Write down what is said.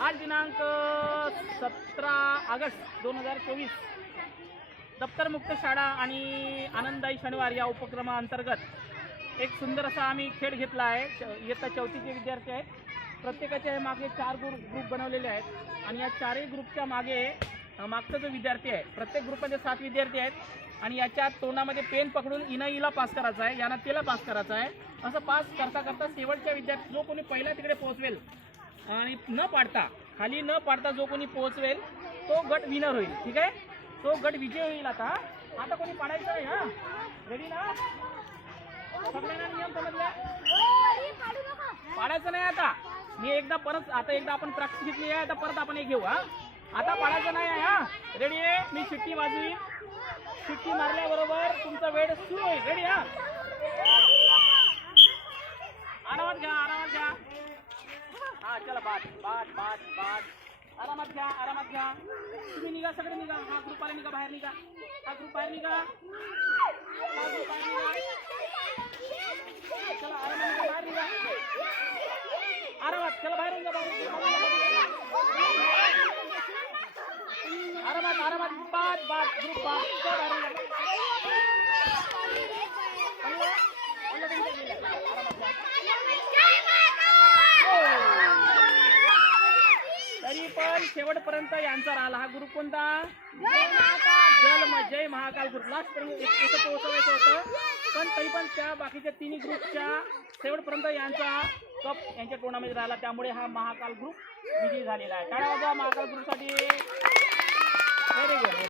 आज दिनांक सतरा ऑगस्ट दोन हजार चोवीस. दप्तरमुक्त शाळा आणि आनंददायी शनिवार या उपक्रमाअंतर्गत एक सुंदर असा आम्ही खेळ घेतला आहे. च- इयत्ता चौथीचे विद्यार्थी आहेत. प्रत्येकाच्या मागे चार ग्रुप ग्रुप बनवलेले आहेत. आणि या चारही ग्रुपच्या मागे मागचा जो विद्यार्थी आहे प्रत्येक ग्रुपमध्ये सात विद्यार्थी आहेत. आणि याच्या तोंडामध्ये पेन पकडून इना इला पास करायचा आहे यानं तिला पास करायचा आहे. असं पास करता करता शेवटच्या विद्यार्थी जो कोणी पहिला तिकडे पोहोचवेल आणि न पाडता खाली न पाडता जो कोणी पोहोचवेल तो गट विनर होईल. ठीक आहे? तो गट विजय होईल आता. आता कोणी पाडायचं आहे हा? रेडी ना? सगळ्यांना नियम समजला? पाडायचं नाही आता. मी एकदा परत आता एकदा आपण प्रॅक्टिस घेतली आहे आता परत आपण हे घेऊ हा? आता पाडायचं नाही आहे हा? रेडी आहे? मी शिट्टी वाजवी शिट्टी मारल्याबरोबर तुमचा वेळ सुरू होईल. रेडी हा? हा, चला बाद बाद बाद बाद आरामात घ्या आरामात घ्या तुम्ही निघा सगळे निघा हा ग्रुप आला निघा बाहेर निघा हा ग्रुप ग्रुप बाहेर निघा चला आरामात निघा बाहेर निघा आरामात चला बाहेर निघा बाहेर. आरामात आरामात बाद बाद ग्रुप बाद बाहेर निघा शेवटपर्यंत यांचा राहिला हा ग्रुप कोणता? जल जय महाकाल ग्रुप लास्ट पर्यंत पोहोचवायचं होतं. पण तरी पण त्या बाकीच्या तिन्ही ग्रुपच्या शेवटपर्यंत यांचा कप यांच्या टोर्नामेंट राहिला. त्यामुळे हा महाकाल ग्रुप विजयी झालेला आहे. काय महाकाल ग्रुपसाठी व्हेरी गुड